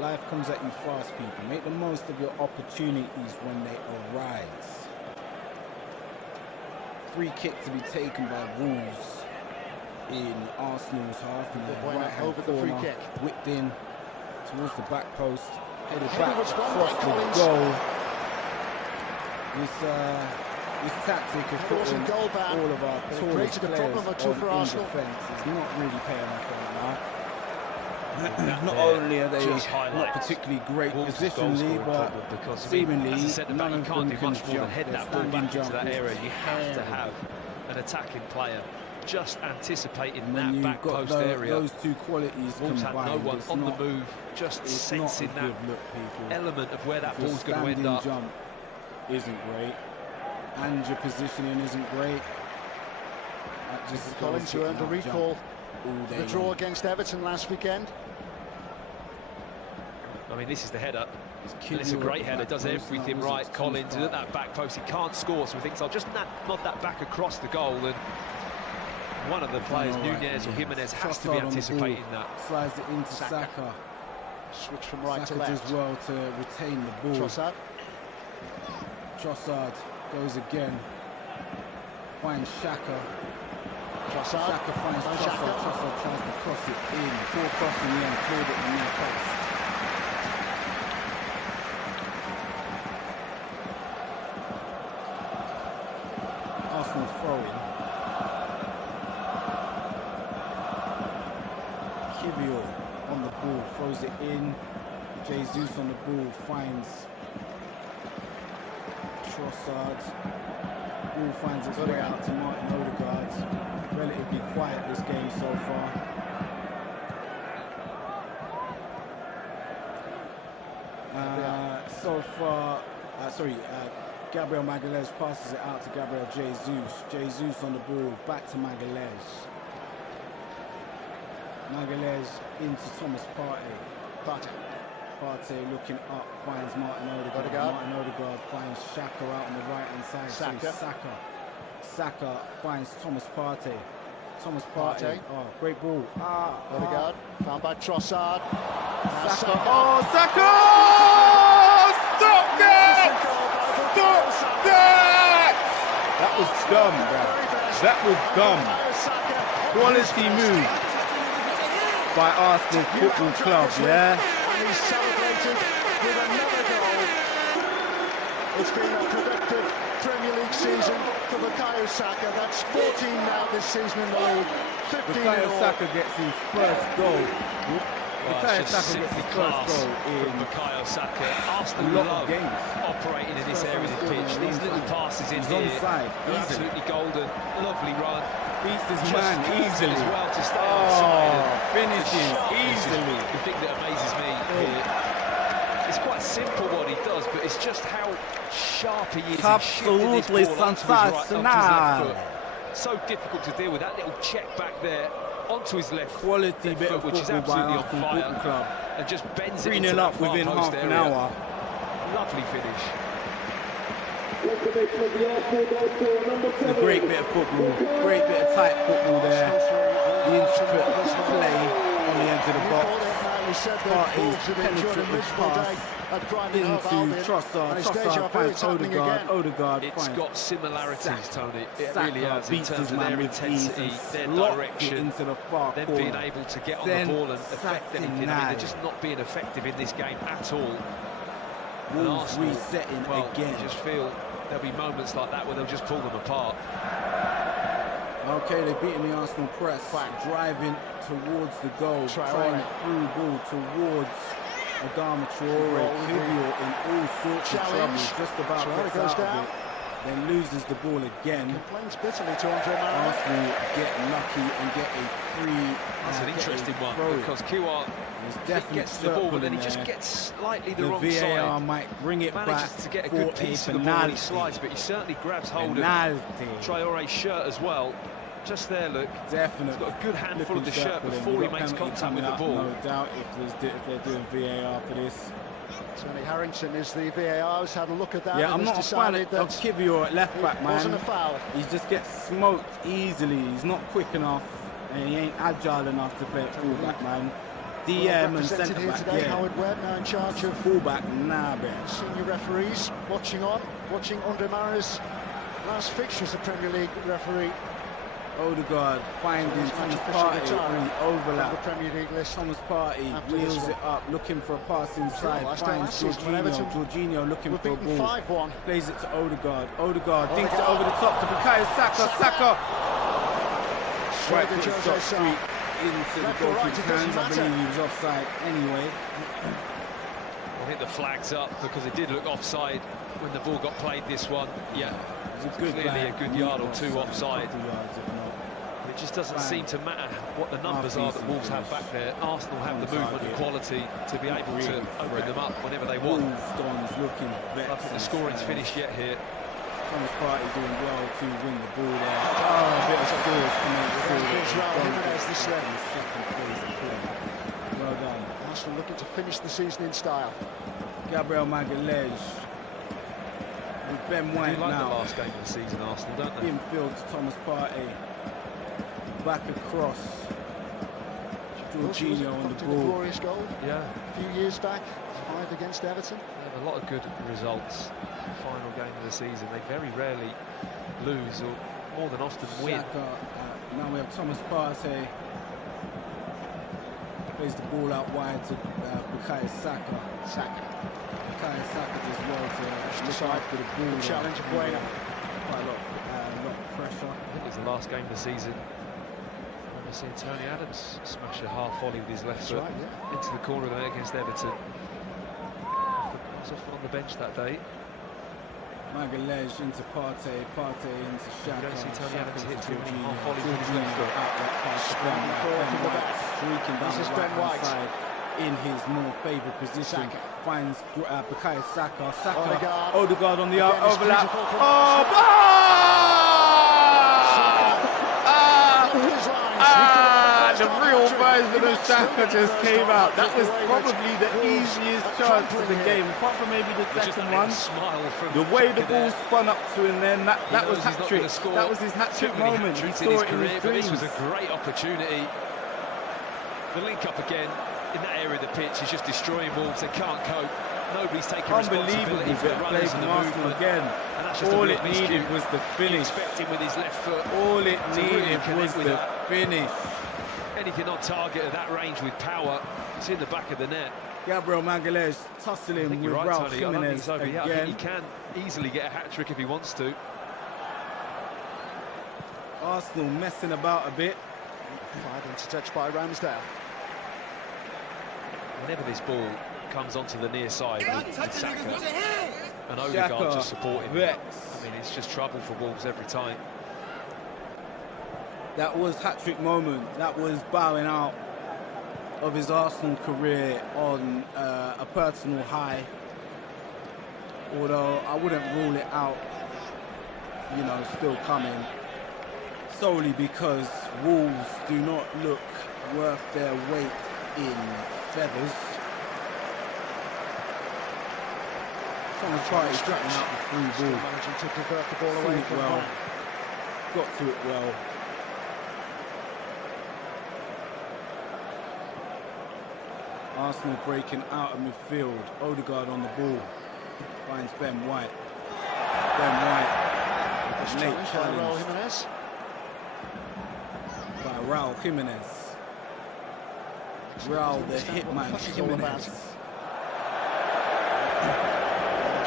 Life comes at you fast, people. Make the most of your opportunities when they arise. Free kick to be taken by Wolves in Arsenal's half in the Bueno right-hand over the free corner. kick. Whipped in towards the back post. Headed Header back was won across by the Collins. goal. This tactic of There was a putting goal ban. all of our It tallest created a players problem or two for on in Arsenal. defence is not really paying off right now. That Not there only are they just not highlights particularly great Wolves' positionally, goal-scoring but problem because, I mean, seemingly as I said, none you of can't them do can much more than jump. head Their that ball standing back into jump that is area. You have to terrible. have an attacking player just anticipating And that when back you've got post area. those two qualities Wolves had combined, no one it's on not, the move, just it's sensing not a that good look, people. element of where that Your ball's going to end standing up. jump isn't great, and your positioning isn't great. That just Collins, who goes earned a out jump recall all for day the draw long. against Everton last weekend. I mean, this is the header. It's And it's a Kiwior great at the header, back does post, everything that was right. a Collins is at Thomas that back post, he can't score, so he thinks I'll just nod that back across the goal, and one of the players, All right, Nunez or yeah. Jimenez, has to Trossard be on the anticipating ball, that. Slides it into Saka. Saka. Switch from right Saka to left. does well to retain the ball. Trossard. Goes again. Finds Xhaka. Trossard. Xhaka finds By Trossard. Xhaka. Trossard tries to cross it in. Poor cross in the end. Cleared it in the post. Arsenal throwing. Kiwior on the ball. Throws it in. Jesus on the ball. Finds Trossard. Ball finds its way out to Martin Odegaard. Relatively quiet this game so far. Gabriel Magalhaes passes it out to Gabriel Jesus. Jesus on the ball, back to Magalhaes. Magalhaes into Thomas Partey. Partey. Partey looking up, finds Martin Odegaard. Martin Odegaard finds Xhaka out on the right-hand side. Saka finds Thomas Partey. Thomas Partey. Oh, great ball. Odegaard found by Trossard. Saka. Oh, Saka! Stop that! Stop that! That was dumb, bro. That was dumb. Quality move by Arsenal Football Club, yeah? And he's celebrated with another goal. It's been a productive Premier League season for Bukayo Saka. That's 14 now this season in the league. 15 Bukayo Saka gets his first goal. Bukayo Just Saka gets his first class goal in from Bukayo Saka. Arsenal a lot of love games. operating in this area of the pitch. These little passes in He's here onside, are easily. absolutely golden. Lovely run. Beats his Just man easily easily. as well to stay onside. and Finishes the sharpness is easily. The thing that amazes me here. It's quite simple what he does, but it's just how sharp he is. Absolutely sensational. So difficult to deal with that little check back there onto his left Quality bit of foot, which is football by absolutely on Arsenal fire, Football Club. and just bends it 3-0 into up that far within post half an area. hour. Lovely finish. It's a great bit of football, great bit of tight football there. The intricate play on the end of the box. Partey's penetrative pass into Trossard. Trossard finds Odegaard. Odegaard It's finds got similarities, Tony. It Saka really has in beats terms his of man their with ease intensity, and their slots it direction, into the far them corner. being able to get on Then the ball and affect anything. I mean, Saturday. they're just not being effective in this game at all. And Wolves Arsenal, resetting well, again. you just feel there'll be moments like that where they'll just pull them apart. Okay, they're beating the Arsenal press, driving towards the goal, trying through ball towards Adama Traore. Kivior in all sorts of trouble, just about gets out of it, then loses the ball again. Complains bitterly to Andre Mara. Arsenal get lucky and get a free. That's an interesting one because QR gets the ball, but then he just gets slightly the wrong VAR side. might bring it Manages back to get a for good piece a of the ball when he penalty. slides, but he certainly grabs hold of Penalty. Traore's shirt as well. Just there, look. Definitely. He's got a good handful of the shirt before he makes contact with the ball. No doubt if they're doing VAR for this. Tony Harrington is the VAR, has had a look at that. Yeah, I'm not a fan of Kivior at left back, man. Wasn't a foul. He just gets smoked easily. He's not quick enough and he ain't agile enough to play at fullback, man. DM and centre here back, today, yeah. Howard Webb now in charge of Fullback, nah, man. senior referees, watching Andre Mara's last fixture as a Premier League referee. Odegaard finding Thomas Partey on the The overlap. Premier League list. Thomas Partey After this wheels one. it up, looking for a pass inside, last finds season when Everton Jorginho looking were for a beaten ball, 5-1. plays it to Odegaard. Odegaard dinks it over the top to Bukayo Saka. Right Straight foot to shot Jose street Sarr. into the Left or right, goalkeeper's it hands. doesn't I believe matter. he was offside anyway. I think the flag's up because it did look offside when the ball got played. This one, yeah, It was a good clearly back, a good yard or two a offside. couple yards, if not. It just doesn't seem to matter what the numbers are that Wolves have back there. Arsenal have the movement and quality to be able to open them up whenever they want. Wolves Don's looking vexed. I think the scoring's finished yet here. Thomas Partey doing well to win the ball there. A bit of force to make sure that Israel they don't Jimenez get this stuck in the second phase of play. Well done. Arsenal looking to finish the season in style. Gabriel Magalhaes with Ben They White do like the now. last game of the season, Arsenal, don't they? Infield to Thomas Partey. Back across. Jorginho on the A ball. glorious goal Yeah, a few years back, 5 against Everton. they have a lot of good results. Final game of the season, they very rarely lose or more than often win. Saka, now we have Thomas Partey. Plays the ball out wide to Bukayo Saka. Bukayo Saka does well to look after the ball. Good challenge of Bueno. Quite a lot of pressure. I think it was the last game of the season. I remember seeing Tony Adams smash a half volley with his left That's foot right, yeah. into the corner of the net against Everton. I was often on the bench that day. Magalhaes into Partey, Partey into Xhaka. You don't see Tony Adams hit too many Jorginho. half volleys with his left foot. Outlet pass to Ben White. forward from the Ben back. White streaking down This is the Ben right-hand White. side in his more favoured position. Saka. Finds Bukayo Saka. Odegaard. Odegaard on the Again, it's overlap. beautiful from Oh, His lines. He could have the real surprised when Osaka just came out. That was probably the easiest chance of the game, apart from maybe the second one. The way the ball spun up to him then, that was hat-trick. That was his hat-trick moment. He saw it in his dreams. This was a great opportunity. The link up again in that area of the pitch is just destroying Wolves. They can't cope. Nobody's taking responsibility for the runners and the movement. Again. All it needed was the finish. Expecting with his left foot. All it needed was the finish. Anything on target at that range with power, it's in the back of the net. Gabriel Magalhaes tussling with Raul Jimenez again. I think he can easily get a hat-trick if he wants to. Arsenal messing about a bit. Fired into touch by Ramsdale. Whenever this ball comes onto the near side with Saka and Odegaard just supporting him, I mean, it's just trouble for Wolves every time. That was hat-trick moment. That was bowing out of his Arsenal career on a personal high. Although I wouldn't rule it out, you know, still coming. Solely because Wolves do not look worth their weight in feathers. Thomas Partey strutting out the free ball. Managing to divert the ball away from well. Got to it well. Arsenal breaking out of midfield. Odegaard on the ball. Finds Ben White. Ben White. Late challenge by Raul Jimenez. Raul the hitman Jimenez.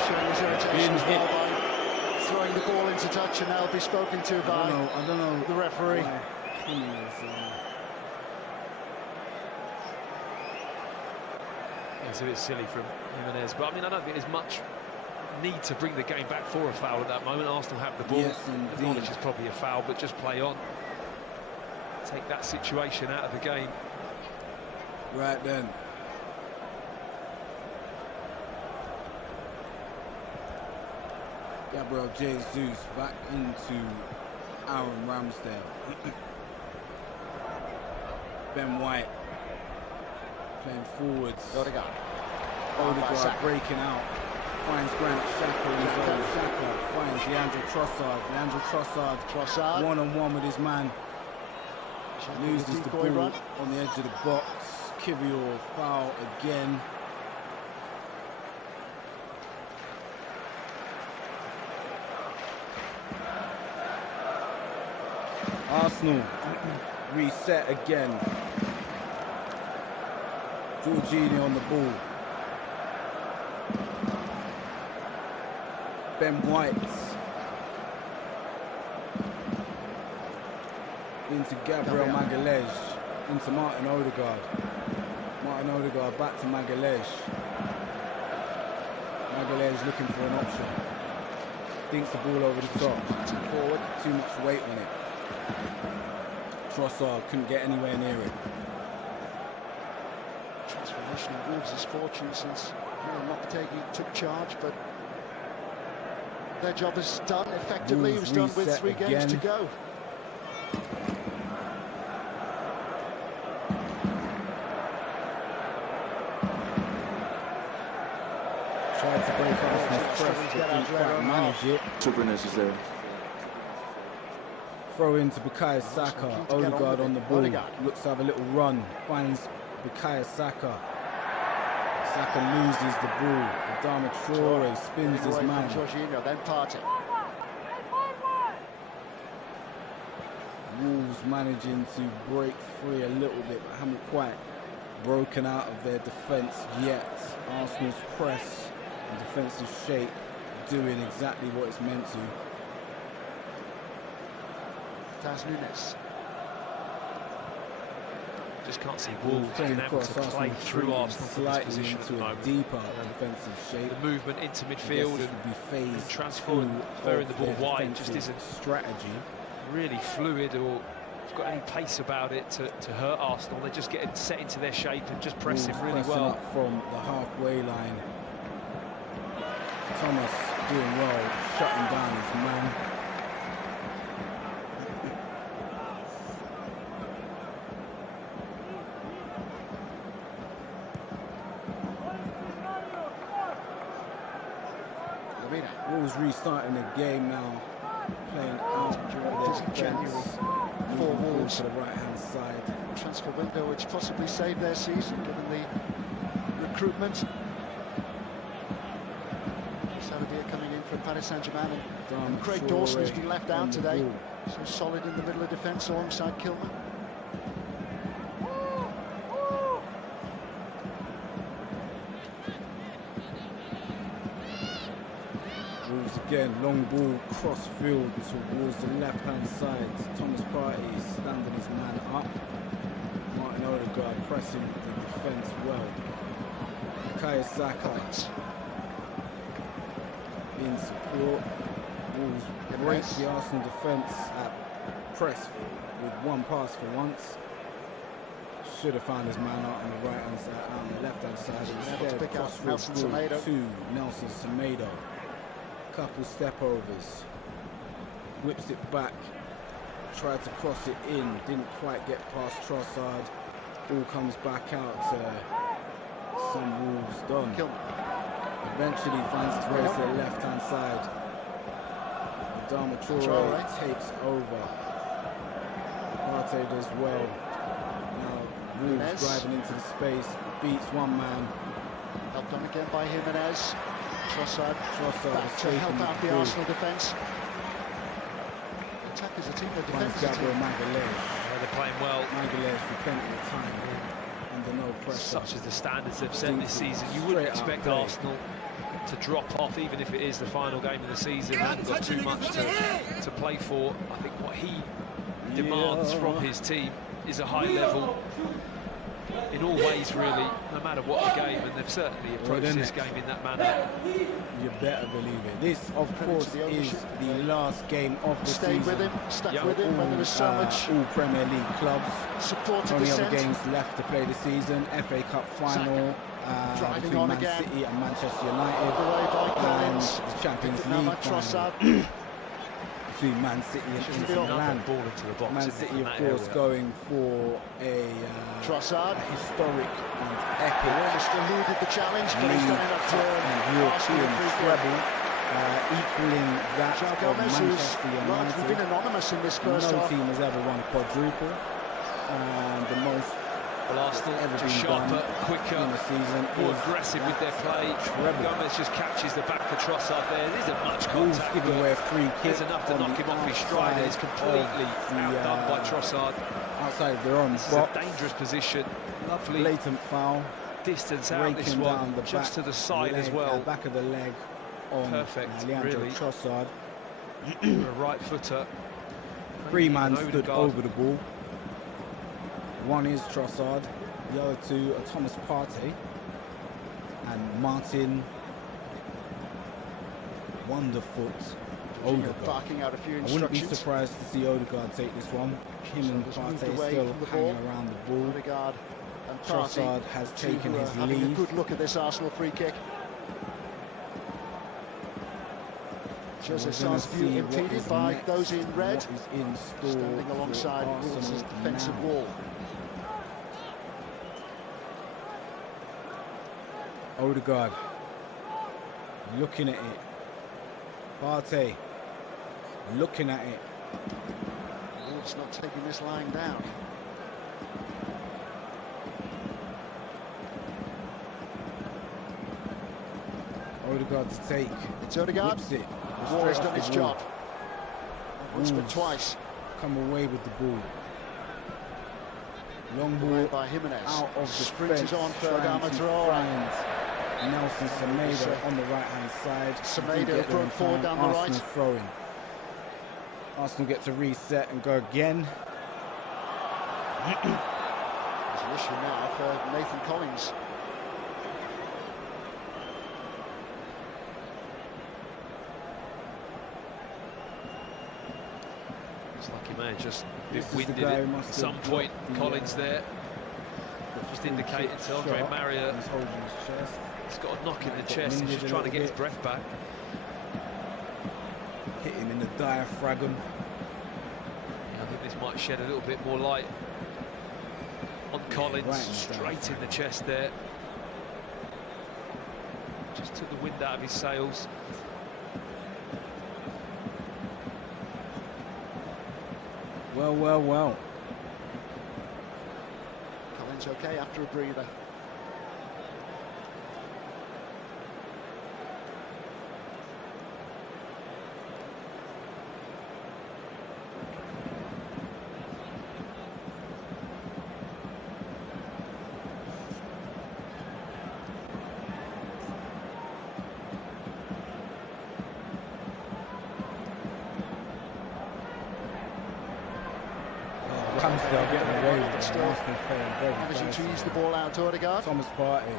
Showing his irritation as well by throwing the ball into touch, and now be spoken to by I don't know the referee. It's a bit silly from Jimenez, but I mean, I don't think there's much need to bring the game back for a foul at that moment. Arsenal have the ball. Yes, indeed. Acknowledge it's probably a foul, but just play on. Take that situation out of the game. Right then. Gabriel Jesus back into Aaron Ramsdale. Ben White playing forwards. Odegaard breaking out. Finds Granit Xhaka in his own. Xhaka finds Leandro Trossard. Leandro Trossard one-on-one with his man. Loses the ball on the edge of the box. Kivior foul again. Arsenal reset again. Jorginho on the ball. Ben White into Gabriel Magalhaes, into Martin Odegaard. Martin Odegaard back to Magalhaes. Magalhaes looking for an option. Dinks the ball over the top. Forward, too much weight on it. Trossard couldn't get anywhere near it. Transformation of Wolves' fortune since Lopetegui took charge, but their job is done effectively. It was done with 3 games to go. Tried to break Arsenal's press, but didn't quite manage it. Superness is there. Throw into Bukayo Saka. Odegaard on the ball. Looks to have a little run. Finds Bukayo Saka. Saka loses the ball. Adama Traore spins his man. Jorginho, then Partey. Wolves managing to break free a little bit, but haven't quite broken out of their defence yet. Arsenal's press and defensive shape doing exactly what it's meant to. Taz Nunes. Just can't see Wolves being able to play through Arsenal slightly into a deeper defensive shape. The movement into midfield and transferring the ball wide just isn't strategy. Really fluid or got any pace about it to hurt Arsenal. They're just getting set into their shape and just pressing really well. Up from the halfway line. Thomas doing well, shutting down his man. Arsenal's restarting the game now, playing out of January for Wolves to the right-hand side. Transfer window which possibly saved their season given the recruitment. Saturday coming in for Paris Saint-Germain, and Craig Dawson has been left out today. So solid in the middle of defence alongside Kilman. Wolves again, long ball, cross field towards the left-hand side. Thomas Partey standing his man up. Martin Odegaard pressing the defence well. Bukayo Saka in support. Wolves break the Arsenal defence at press with one pass for once. Should have found his man out on the right-hand side, out on the left-hand side. Instead, cross field to Nelson Semedo. Couple step overs, whips it back, tried to cross it in, didn't quite get past Trossard. Ball comes back out to some Wolves done. Eventually finds its way to the left hand side. Adama Traore takes over. Partey does well. Now Wolves driving into the space, beats one man. Helped on again by Jimenez. Trossard back to help out the ball. Arsenal defence. Attack as a team, the defence is a team. They're playing well. Magalhaes for plenty of time under no pressure. Such as the standards they've set this season, you wouldn't expect Arsenal to drop off, even if it is the final game of the season. They haven't got too much to play for. I think what he demands from his team is a high level in all ways, really, no matter what the game, and they've certainly approached this game in that manner. You better believe it. This, of course, is the last game of the season. With him, stuck with him when there was so much all Premier League clubs. Supported Only dissent. other games left to play the season. FA Cup final between Man City and Manchester United, and the Champions League final between Man City and Inter Milan. Ball into the box. Man City, of course, going for a historic and epic almost eluded the challenge, but he's done enough to European treble, equaling that of Manchester United. Been anonymous in this first No half. team has ever won a quadruple, and the most Arsenal ever just been sharper, done quicker, in a season, more aggressive with their play. Gomez just catches the back of Trossard there. There isn't much contact. Giving away a free kick. There's enough to knock him off his stride, and he's completely outdone by Trossard. Outside their own This box. is a dangerous position. Lovely Blatant foul. distance out this one, the just to the side leg, as well. Back of the leg on Perfect, Leandro really. Trossard. A right footer. Three man stood over the ball. One is Trossard, the other two are Thomas Partey and Martin Wonderfoot Odegaard. Barking out a few I wouldn't be instructions. surprised to see Odegaard take this one. Him and Partey still hanging around the ball. Odegaard and Trossard has taken his having lead. a good look at this Arsenal free kick. Jose Sarr's view impeded by those in red, what is in store standing alongside for Wolves' Arsenal defensive now. wall. Odegaard looking at it. Partey looking at it. Wolves not taking this lying down. Odegaard to take. It's Odegaard. Whips it. Wall's Straight done off his the job. wall. Once but Wolves twice. come away with the ball. Long Away ball by Jimenez. out of the Sprint is on for trying Adama to Traore. find Nelson Semedo on the right hand side. Semedo brought forward down the right. Arsenal throwing. Arsenal get to reset and go again. There's an issue now for Nathan Collins. It's like he may have just been This is the winded guy it who must at have some point. blocked the, Collins there, just indicating to Andre shot. Maria He's holding his chest. he's got a knock in the Got chest. He's winded just a trying to little get his bit. breath back. Hit him in the diaphragm. I think this might shed a little bit more light on Collins, right in the straight in the chest there. Just took the wind out of his sails. Well. Collins okay after a breather. Ramsdale getting away with it. Still Arsenal playing very managing to nicely. ease the ball out to Odegaard. Thomas Partey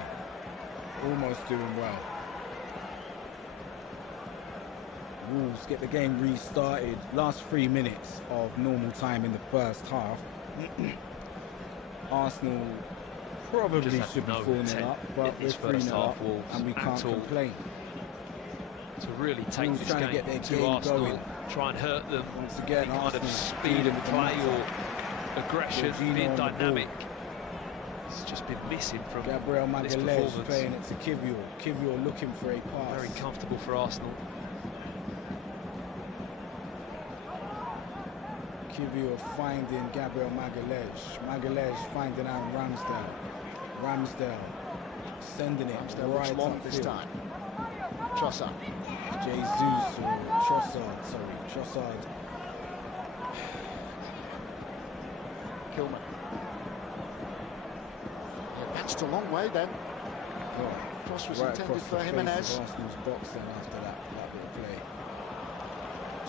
almost doing well. Wolves get the game restarted. Last 3 minutes of normal time in the first half. Arsenal probably should be 4-0 up, but we're 3-0 up and we can't complain. To really take Wolves this trying game to get their to game Arsenal, going. try and hurt them. Once again, Any kind of Arsenal speed dealing of with the play matter. or aggression, Jorginho being on the dynamic. It's just been missing from Gabriel this Magalhaes performance. playing it to Kiwior. Kiwior looking for a pass. Very comfortable for Arsenal. Kiwior finding Gabriel Magalhaes. Magalhaes finding out Ramsdale. Ramsdale sending it Ramsdale right looks long this upfield. time. Trossard. Jesus or Trossard, sorry, Trossard. Kilman. Advanced a long way then. Yeah, Cross was right intended across for the face Jimenez. of Arsenal's box then after that bit of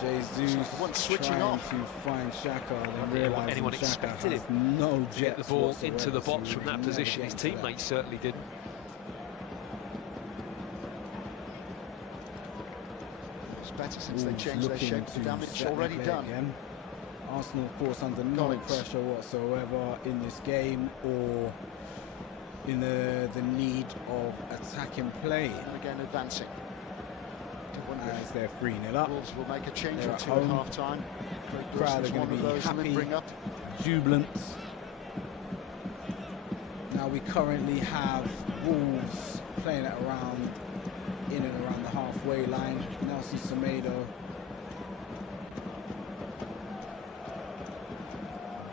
play. Jesus One switching trying off. to find Xhaka and think realising anyone Xhaka expected has him no to get jets the ball whatsoever, into the so box he from was that never position. His getting to that. teammates certainly didn't. It's better since they Wolves changed their looking shape. to The damage set their already play done. again. Arsenal, of course, under no Collins. pressure whatsoever in this game or in the need of attacking play And again advancing. To wonder as if they're 3-0 up. Wolves will make a change They're or at two at home. half time. Crowd are one going of to be those and then happy, bring up. jubilant. Now we currently have Wolves playing it around, in and around the halfway line. Nelson Semedo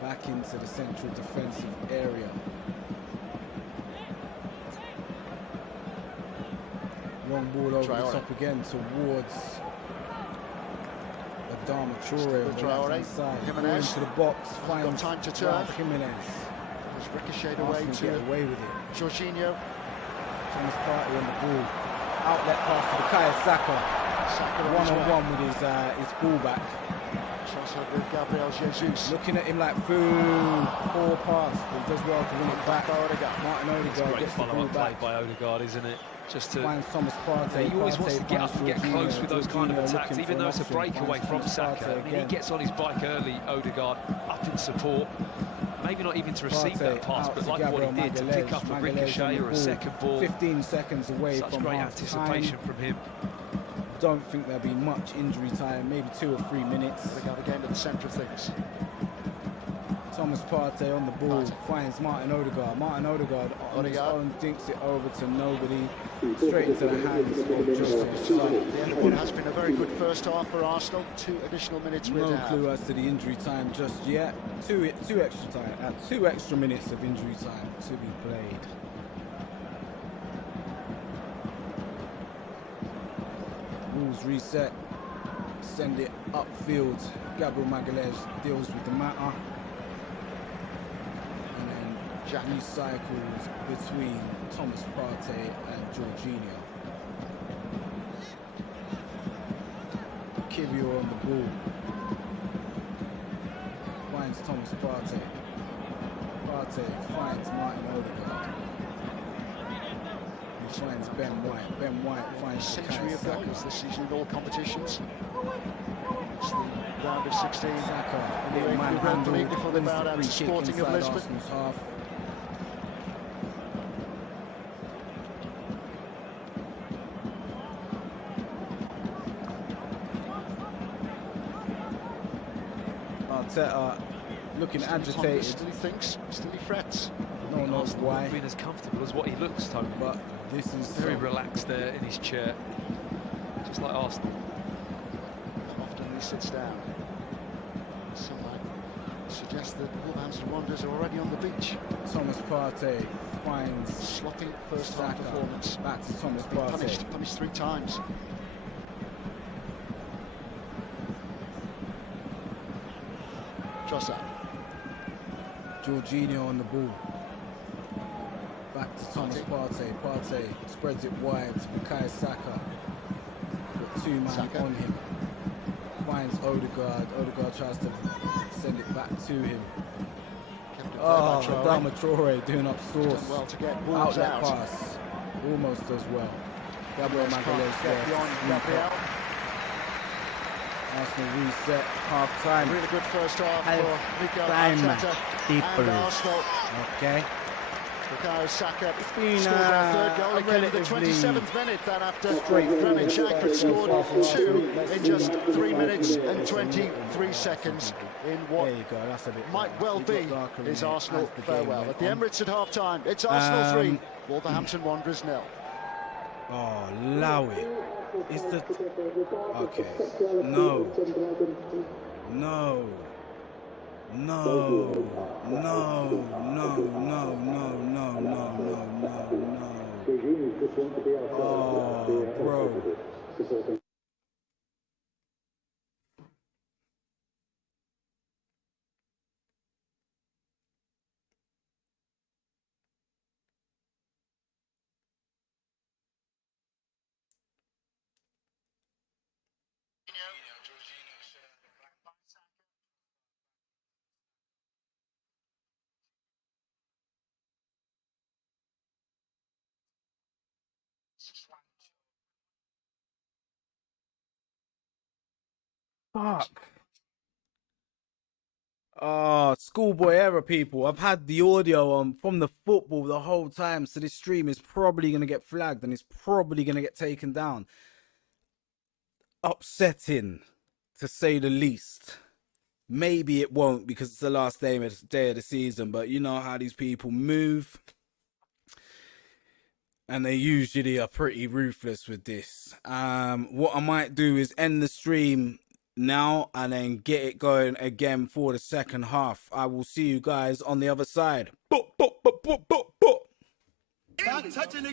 back into the central defensive area. Long ball over Traore. the top again towards Adama Still Traore on with the Traore. right-hand side. Ball Jimenez. into the box, Got finds time to turn. Raul Jimenez. Has ricocheted away Arsenal get to away with it. Jorginho. Thomas Partey on the ball. Outlet pass to Bukayo Saka. Saka on his way. One-on-one with his fullback. Trossard with Gabriel Jesus. Looking at him like food. Poor pass, but he does well to win it back. Odegaard. Martin It's a Odegaard great gets the ball follow-up play back. by Odegaard, isn't it? Just to Finds Thomas Partey. he always wants to Partey get up and finds get close Jorginho. with those kind of Jorginho attacks, looking even for though an it's a option, breakaway finds from Thomas Saka. Partey I mean, he again. gets on his bike early, Odegaard, up in support. Maybe not even to receive that Partey pass, out but to like what Gabriel he did to pick up a Magalhaes. Magalhaes on ricochet the or a second ball. 15 seconds away Such from great half anticipation time. from him. Don't think there'll be much injury time, maybe 2 or 3 minutes. Odegaard again at the centre of things. Thomas Partey on the ball, Partey. finds Martin Odegaard. Martin Odegaard on his Odegaard. own dinks it over to nobody, straight into the hands of Joseph Son. The end of what has been a very good first half for Arsenal. 2 additional minutes with No clue as to the injury time just yet. Two extra minutes of injury time to be played. Rules reset. Send it upfield. Gabriel Magalhaes deals with the matter. And then Xhaka. recycles between Thomas Partey and Jorginho. Kiwior on the ball. Finds Thomas Partey. Partey finds Martin Odegaard. He finds Ben White. Ben White finds Century Bukayo of Saka. goals this season in all competitions. It's the round of 16. Saka And being the manhandled, league before they wins bow the down free to kick Sporting of inside Lisbon. Arsenal's half. Arteta looking agitated. Still he thinks, still he frets. No one knows Arsenal why, not been as comfortable as what he looks, Tony. but this is Very relaxed there in his chair, just like Arsenal. Often he sits down. Sunlight Suggests that Wolverhampton Wanderers are already on the beach. Thomas Partey finds Sloppy first half Saka. performance. Back to Thomas Been Partey. punished 3 times. Trossard. Jorginho on the ball. Back to Thomas Partey. Partey spreads it wide to Bukayo Saka. Got 2 man Saka. on him. Finds Odegaard. Odegaard tries to send it back to him. Oh, Adama Traore doing up source. Well to get Wolves Outlet out. pass. Almost does well. Gabriel Magalhaes there. Beyond Gabriel. Arsenal reset. Half time. Really good first half for Mikel time, Arteta people. and Arsenal. Okay. Bukayo Saka been, scored their third goal. It came in the relatively 27th minute. That after Granit Xhaka had scored 2 in just 3 minutes and 23 seconds in what There you go. That's a bit might well it be got darker his in it Arsenal as the game farewell. went At the on. Emirates at half-time, it's Arsenal 3, Wolverhampton Wanderers 0. Oh, allow it. Is the okay? No. No. No. No. No. No. No. No. No. No. No. Oh, bro. Fuck. Oh, schoolboy error, people. I've had the audio on from the football the whole time, so this stream is probably going to get flagged and it's probably going to get taken down. Upsetting, to say the least. Maybe it won't because it's the last day of the season, but you know how these people move. And they usually are pretty ruthless with this. What I might do is end the stream now and then get it going again for the second half. I will see you guys on the other side. Stop touching the